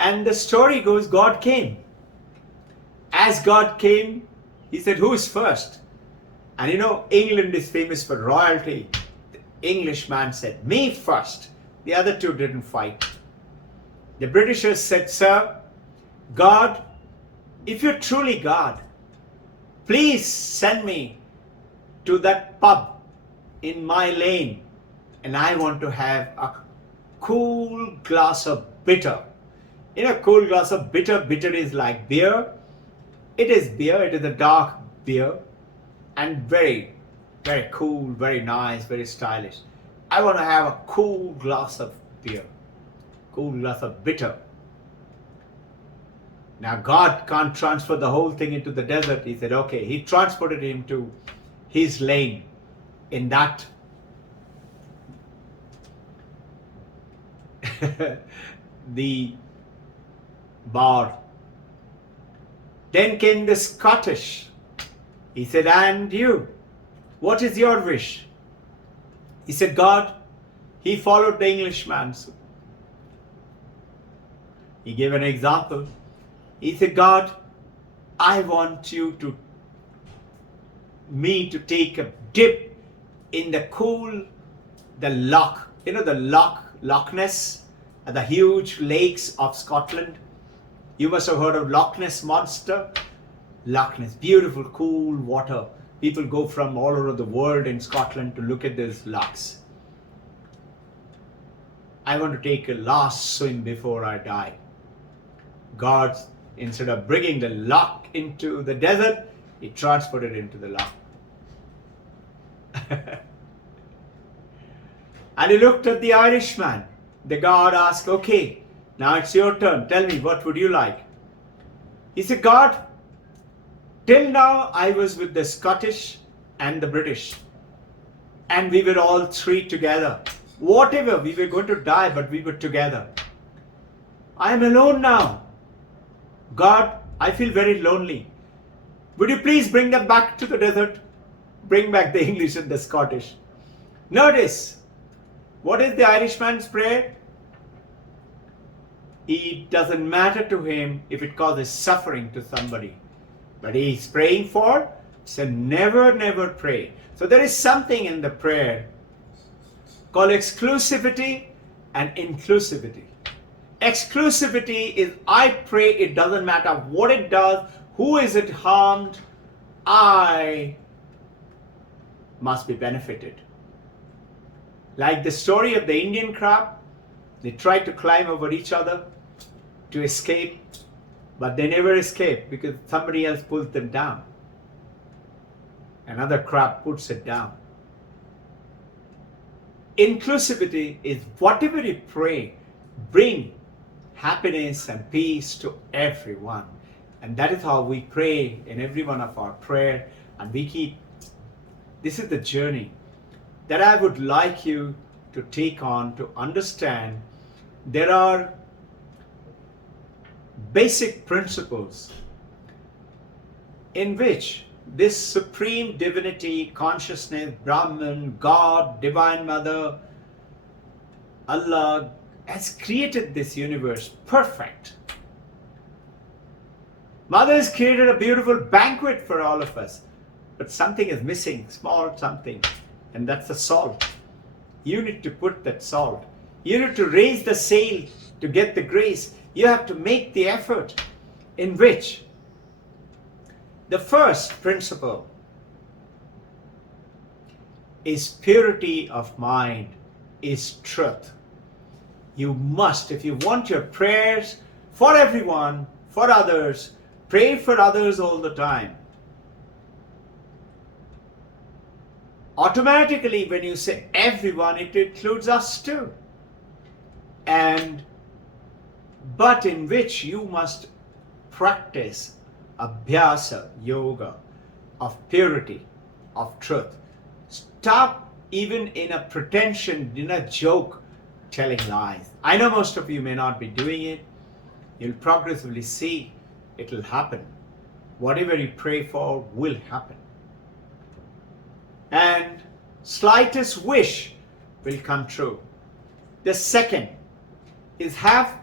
And the story goes, God came. As God came, he said, who is first? And England is famous for royalty. The Englishman said, me first. The other 2 didn't fight. The Britishers said, sir, God, if you're truly God, please send me to that pub in my lane, and I want to have a cool glass of bitter. Cool glass of bitter. Bitter is like beer. It is beer. It is a dark beer, and very, very cool, very nice, very stylish. I want to have a cool glass of beer. Cool glass of bitter. Now God can't transfer the whole thing into the desert. He said, okay. He transported him to his lane in that the bar. Then came the Scottish. He said, and you, what is your wish? He said, God. He followed the Englishman's. He gave an example. He said, God, I want me to take a dip in the loch. The Loch Ness, the huge lakes of Scotland. You must have heard of Loch Ness Monster. Loch Ness, beautiful, cool water. People go from all over the world in Scotland to look at these lochs. I want to take a last swim before I die. God, instead of bringing the loch into the desert, he transported it into the loch. And he looked at the Irishman. The God asked, okay, now it's your turn. Tell me, what would you like? He said, God, till now I was with the Scottish and the British. And we were all 3 together. Whatever, we were going to die, but we were together. I am alone now. God, I feel very lonely. Would you please bring them back to the desert? Bring back the English and the Scottish. Notice, what is the Irishman's prayer? It doesn't matter to him if it causes suffering to somebody. But he is praying for, so never, never pray. So there is something in the prayer called exclusivity and inclusivity. Exclusivity is I pray, it doesn't matter what it does, who is it harmed, I must be benefited. Like the story of the Indian crab, they tried to climb over each other to escape, but they never escape because somebody else pulls them down. Another crab puts it down. Inclusivity is whatever you pray, bring happiness and peace to everyone. And that is how we pray in every one of our prayer. And this is the journey that I would like you to take on, to understand. There are basic principles in which this supreme divinity, consciousness, Brahman, God, Divine Mother, Allah has created this universe perfect. Mother has created a beautiful banquet for all of us, but something is missing, small something, and that's the salt. You need to put that salt. You need to raise the sail to get the grace. You have to make the effort, in which the first principle is purity of mind, is truth. You must, if you want your prayers for everyone, for others, pray for others all the time. Automatically, when you say everyone, it includes us too. But in which you must practice abhyasa, yoga, of purity, of truth. Stop even in a pretension, in a joke, telling lies. I know most of you may not be doing it. You'll progressively see it will happen. Whatever you pray for will happen. And slightest wish will come true. The second is have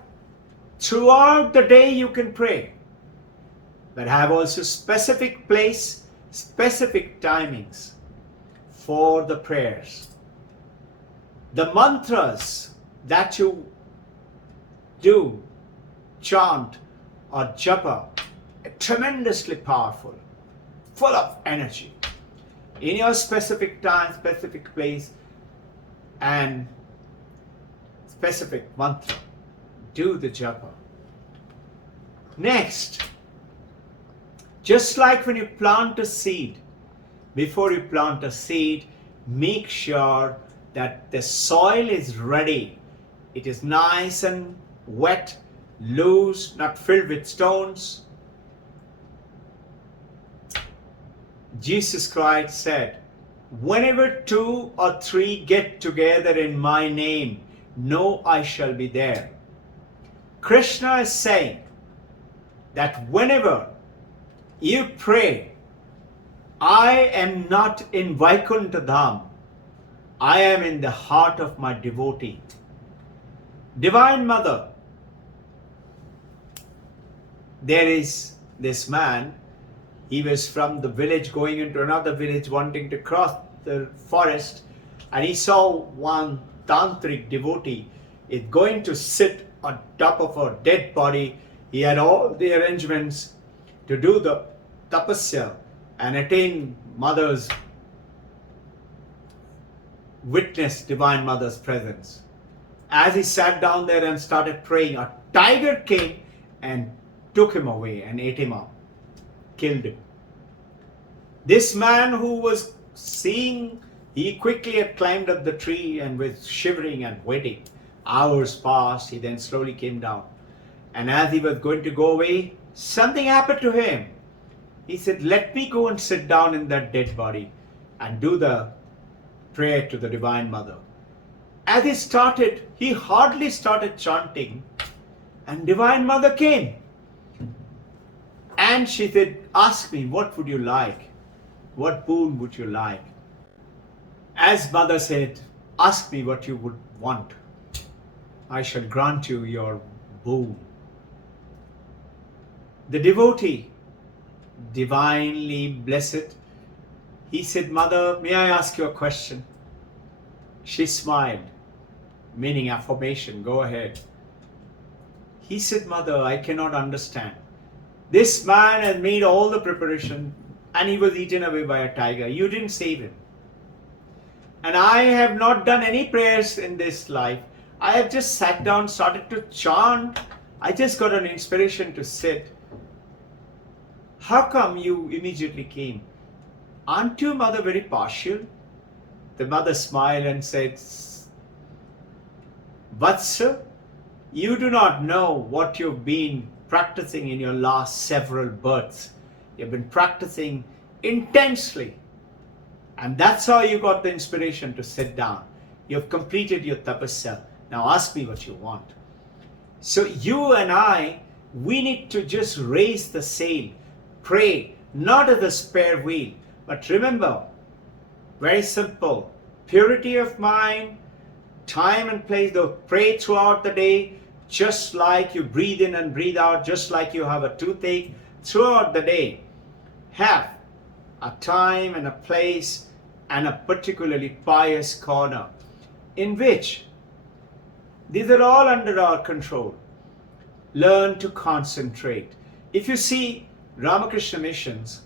throughout the day you can pray, but have also specific place, specific timings for the prayers. The mantras that you do, chant or japa, are tremendously powerful, full of energy. In your specific time, specific place, and specific mantra, do the japa. Next, just like when you plant a seed, before you plant a seed, make sure that the soil is ready. It is nice and wet, loose, not filled with stones. Jesus Christ said, whenever 2 or 3 get together in my name, know I shall be there. Krishna is saying that whenever you pray, I am not in Vaikuntha Dham, I am in the heart of my devotee. Divine Mother, there is this man, he was from the village going into another village wanting to cross the forest, and he saw one tantric devotee is going to sit on top of a dead body. He had all the arrangements to do the tapasya and attain Mother's witness, Divine Mother's presence. As he sat down there and started praying, a tiger came and took him away and ate him up, killed him. This man who was seeing, he quickly had climbed up the tree and was shivering and waiting. Hours passed, he then slowly came down. And as he was going to go away, something happened to him. He said, let me go and sit down in that dead body and do the prayer to the Divine Mother. As he hardly started chanting, and Divine Mother came. And she said, ask me, what would you like? What boon would you like? As Mother said, ask me what you would want. I shall grant you your boon. The devotee, divinely blessed, he said, Mother, may I ask you a question? She smiled, meaning affirmation, go ahead. He said, Mother, I cannot understand. This man has made all the preparation and he was eaten away by a tiger. You didn't save him. And I have not done any prayers in this life. I have just sat down, started to chant. I just got an inspiration to sit. How come you immediately came? Aren't you, Mother, very partial? The mother smiled and said, Vatsa, you do not know what you've been practicing in your last several births. You've been practicing intensely. And that's how you got the inspiration to sit down. You've completed your tapasya. Now ask me what you want. So you and I We need to just raise the sail, pray, not as a spare wheel, but remember, very simple, purity of mind, time and place, though pray throughout the day, just like you breathe in and breathe out, just like you have a toothache throughout the day. Have a time and a place and a particularly pious corner in which these are all under our control. Learn to concentrate. If you see Ramakrishna missions,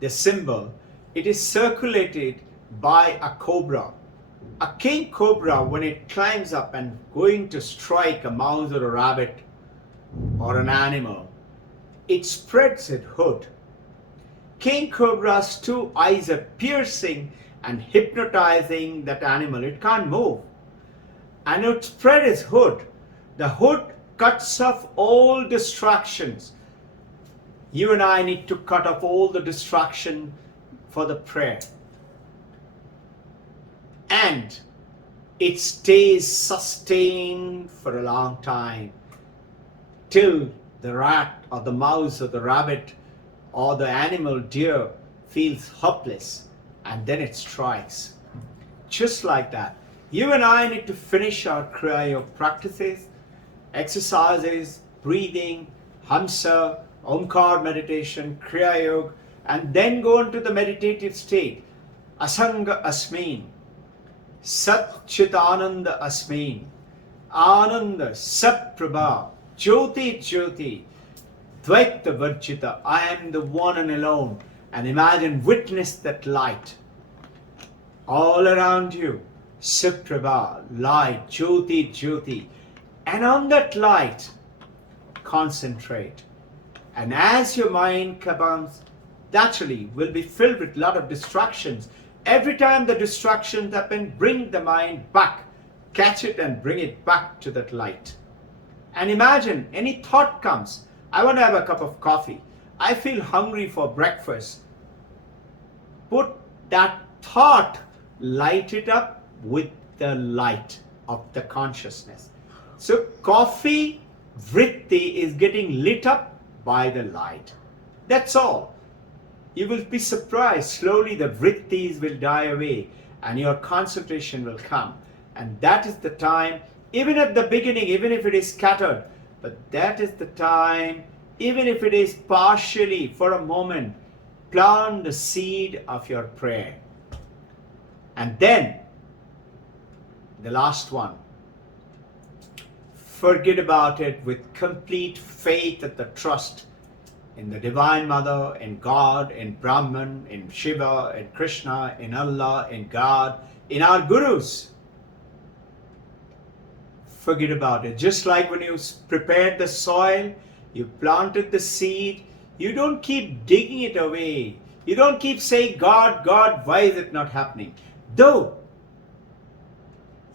the symbol, it is circulated by a cobra. A king cobra, when it climbs up and going to strike a mouse or a rabbit or an animal, it spreads its hood. King cobra's two eyes are piercing and hypnotizing that animal. It can't move. And it spread its hood. The hood cuts off all distractions. You and I need to cut off all the distraction for the prayer. And it stays sustained for a long time till the rat or the mouse or the rabbit or the animal deer feels helpless, and then it strikes. Just like that, you and I need to finish our Kriya Yoga practices, exercises, breathing, Hamsa, Omkar meditation, Kriya Yoga, and then go into the meditative state. Asanga Asmin, Sat Chit Ananda Asmin, Ananda Sat Prabha, Jyoti Jyoti, Dvaita Varjita, I am the one and alone. And imagine, witness that light all around you. Suprabha, light, Jyoti Jyoti. And on that light, concentrate. And as your mind comes, naturally will be filled with a lot of distractions. Every time the distractions happen, bring the mind back. Catch it and bring it back to that light. And imagine, any thought comes, I want to have a cup of coffee. I feel hungry for breakfast. Put that thought, light it up with the light of the consciousness. So coffee vritti is getting lit up by the light. That's all. You will be surprised. Slowly the vrittis will die away and your concentration will come. And that is the time, even at the beginning, even if it is scattered, but that is the time, even if it is partially for a moment, plant the seed of your prayer. And then, the last one, forget about it with complete faith and the trust in the Divine Mother, in God, in Brahman, in Shiva, in Krishna, in Allah, in God, in our Gurus. Forget about it. Just like when you prepared the soil, you planted the seed, you don't keep digging it away. You don't keep saying, God, God, why is it not happening? Though,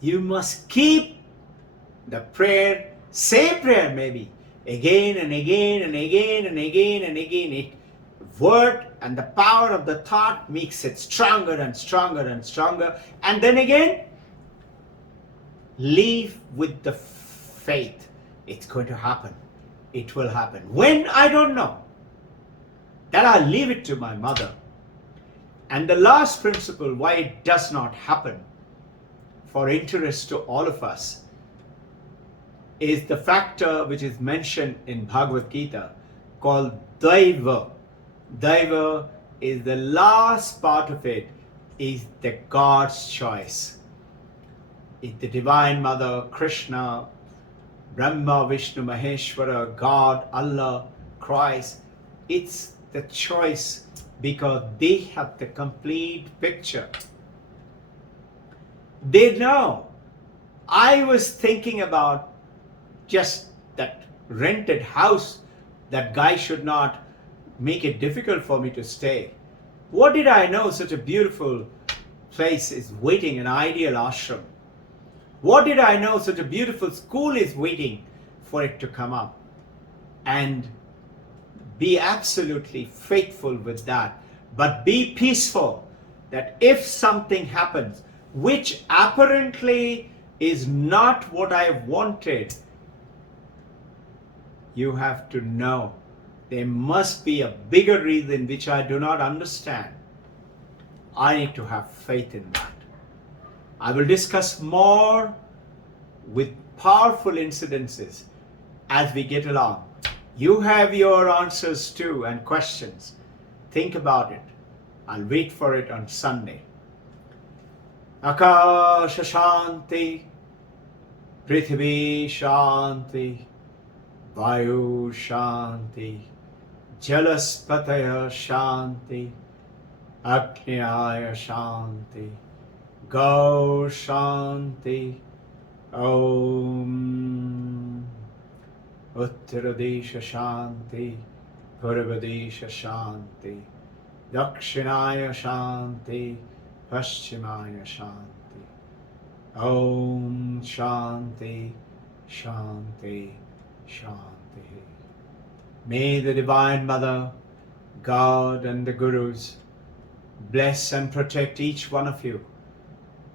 you must keep the prayer, same prayer maybe, again and again and again and again and again. It word and the power of the thought makes it stronger and stronger and stronger. And then again, live with the faith. It's going to happen. It will happen. When? I don't know. That I'll leave it to my mother. And the last principle why it does not happen, for interest to all of us, is the factor which is mentioned in Bhagavad Gita called Daiva. Daiva is the last part of it, is the God's choice. It's the Divine Mother, Krishna, Brahma, Vishnu, Maheshwara, God, Allah, Christ. It's the choice because they have the complete picture. They know. I was thinking about just that rented house, that guy should not make it difficult for me to stay. What did I know such a beautiful place is waiting, an ideal ashram? What did I know such a beautiful school is waiting for it to come up? And be absolutely faithful with that. But be peaceful that if something happens, which apparently is not what I wanted, You have to know there must be a bigger reason which I do not understand. I need to have faith in that. I will discuss more with powerful incidences as we get along. You have your answers too and questions. Think about it. I'll wait for it on Sunday. Akasha Shanti, Prithvi Shanti, Vayu Shanti, Jalaspataya Shanti, Agnyaya Shanti, Gau Shanti, Om Uttaradesha Shanti, Purvadesha Shanti, Dakshinaya Shanti, Paschimaya Shanti. Om Shanti, Shanti, Shanti. May the Divine Mother, God and the Gurus bless and protect each one of you.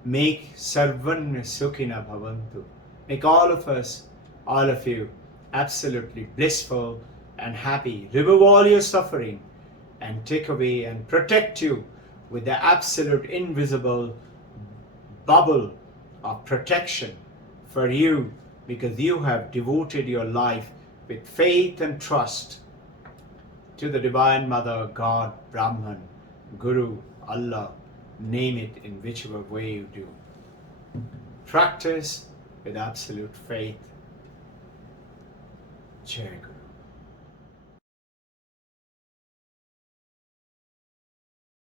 Make sarvan sukhina bhavantu. Make all of us, all of you, absolutely blissful and happy. Remove all your suffering and take away and protect you with the absolute invisible bubble of protection for you, because you have devoted your life with faith and trust to the Divine Mother, God, Brahman, Guru, Allah, name it in whichever way you do. Practice with absolute faith. Jai Guru.